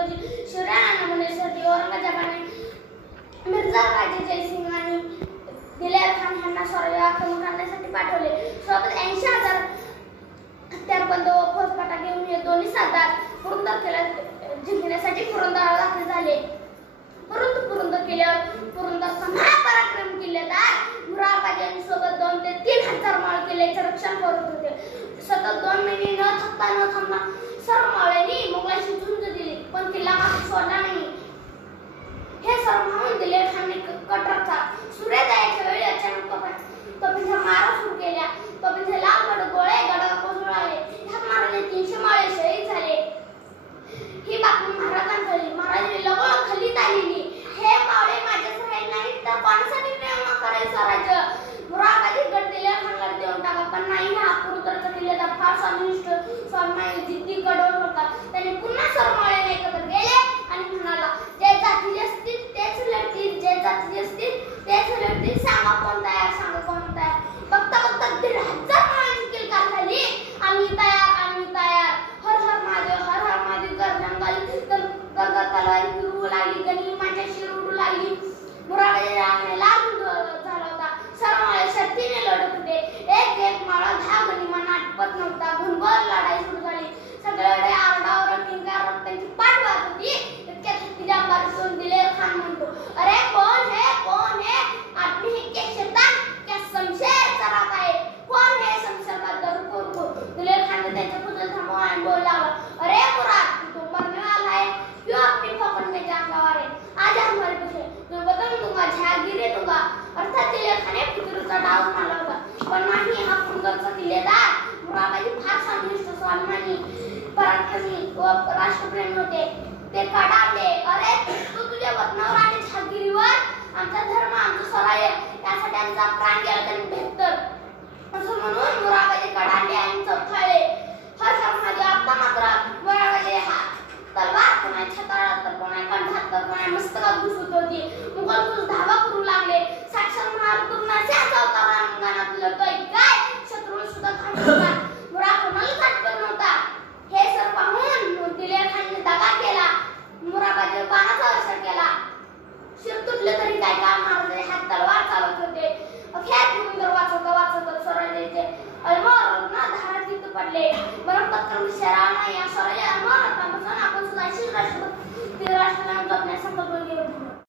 रोजी शिवरायांना म्हणण्यासाठी औरंगजेबाने मिर्झा गाजी जयसिंग आणि दिलेर खान यांना स्वराज्य आक्रमण करण्यासाठी पाठवले. सोबत 80,000 हत्यारबंद व फौजफाटा घेऊन हे दोन्ही सरदार पुरंदर किल्ला जिंकण्यासाठी पुरंदरला दाखल झाले. परंतु पुरंदर किल्ल्यावर पुरंदरचा महापराक्रम किल्लेदार मुरारबाजी यांनी सोबत 2 ते 3,000 माळ किल्ल्याचे रक्षण करत होते. सतत 2 महिने न थांबता सर्व मावळ्यांनी मोगलांशी झुंज दिली, पण किल्ला मात्र सोडला नाही. हे सर्व पाहून दिलेर खानने कटरचा सूर्योदयाच्या वेळी अचानक तोफांचा मारा सुरू केला. तोफांचे लाल गोळे गडावर कोसळले. ह्यात महाराजांचे 300 मावळे शहीद झाले. ही बातमी महाराजांना कळली. महाराजांनी लगोलग खल्लीत आलेली हे मावळे माझ्याच राहील नाही तर कोणासाठी प्रेरणा करेल स्वराज्य. मुरारबाजी गड दिलेर खानला देऊन टाका, पण नाही. हा पुरंदरचा किल्लेदार फार स्वामिनिष्ठ स्वाभिमानी जिद्दी कडवट होता. त्याने पुन्हा सर्व मावळ्यांनी एकत्र गेले आणि म्हणाला, जे जातीचे असतील तेच लढतील, जे जातीचे असतील तेच लढतील. सांगा कोण तयार, सांगा कोण तयार. बघता बघता 1,500 मावळ्यांची किलकार झाली. आम्ही तयार, आम्ही तयार. हर हर महादेव, हर हर महादेव गरजा तलवारी फिरवू लागली. गनिमाच्या शिर उडू लागली. मुरारबाजी लाल झाला होता. सर्व मावळे शर्तीने लढत होते. एक मावळा 10 गनिमांना आटपत नव्हता. घनघोर लढाई सुरू झाली. सगळीकडे आरडाओरड, किंकार, रक्ताची पाठ वाहत होती. इतक्यात हत्तीच्या अंबारीतून दिलेर खान म्हणतो, अरे कौन है, कौन है? आदमी है क्या शैतान, क्या शमशेर चलाता है? कौन है शमशेर का रुको. दिलेर खान ने त्याच्या पुतळे थांबवला आणि बोलू लागला, अरे मुराद, तू मरने वाला है, क्यों अपनी पकड़ में जान गंवा रहे? आजा हमारे पीछे, मैं बदल दूंगा, झागिरे दूंगा. अर्थात दिलेर खाने फितूरचा डाव मारला होता. पण नाही, हा पुरंदरचा किल्लेदार मुरारबाजी फार स्वामिनिष्ठ स्वाभिमानी पराक्रमी व राष्ट्रप्रेमी होते. ते कडावले, अरे तू तुझ्या वतनावर आणि झागिरीवर आमचा धर्म, आमचं स्वराज्य यासाठी आमचा प्राण गेला तरी बेहतर. असं म्हणून मुरारबाजी कडावले